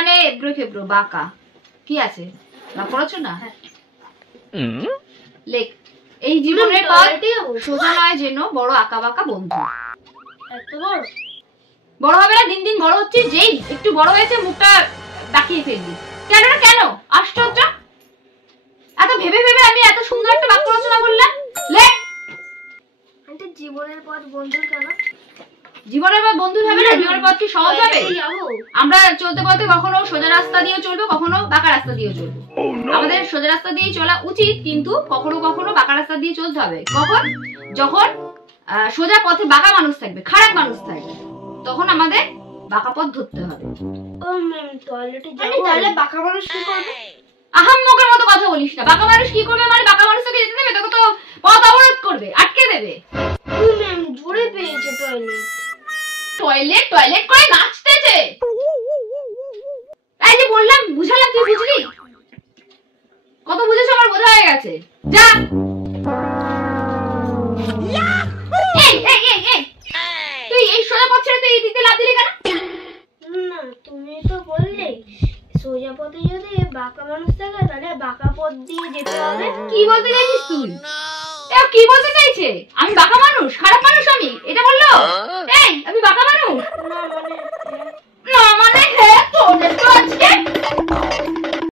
মানে এবড়ো খেবড়ো বাঁকা, কি আছে না পড়াচ্ছ না? লেখ, এই জীবনের পথ সোজা নয় যেন বড় আঁকা বাঁকা বন্ধু। এত বড় বড় হবে না, দিন দিন বড় হচ্ছে, যেই একটু বড় হয়েছে মুখটা বাঁকিয়ে ফেলবি। কেন না কেন? আশ্চর্য, এত ভেবে ভেবে আমি এত সুন্দর একটা বাক্য রচনা বললাম। লেখ। আন্টি জীবনের পথ বন্ধু কেন? জীবনের পথ বন্ধু হবে না? জীবনের পথ কি সহজ হবে? আমরা চলতে পথে কখনো সোজা রাস্তা দিয়ে চলবো, কখনো বাঁকা রাস্তা দিয়ে চলবো। আমাদের সোজা রাস্তা দিয়ে চলা উচিত, কিন্তু কখনো কখনো বাঁকা রাস্তা দিয়ে চলতে হবে। কখন? যখন সোজা পথে বাঁকা মানুষ থাকবে, খারাপ মানুষ থাকবে, তখন আমাদের বাঁকা পথ ধরতে হবে। ও ম্যাম টয়লেটে যাবো। তাহলে বাঁকা মানুষ কি করবে? আহাম্মকের মতো কথা বলিস না। বাঁকা মানুষ কি করবে মানে? বাঁকা মানুষ তোকে যেতে দেবে? তোকে তো পথ অবরোধ করবে, আটকে দেবে। ও ম্যাম জোরে পেয়েছে টয়লেট। টয়লেট টয়লেট করে নাচতেছে। এই যে বললাম, বুঝালাম, তুই বুঝলি? কত বুঝেছো আমার বোঝা হয়ে গেছে। যা। এই এই এই এই তুই এই সোজা পথ ছেড়ে তুই এই দিতে লাফ দিলি কেন? না তুমি তো বললে সোজা পথে যদি বাঁকা মানুষ থাকে তাহলে বাঁকা পথ দিয়ে যেতে হবে। কি বলতে চাইছিস তুই? এ কি বলতে চাইছে? আমি বাঁকা মানুষ, খারাপ মানুষ আমি, এটা বললো? এই আমি বাঁকা মানুষ? না মানে না মানে হ্যাঁ, তোদের তো আজকে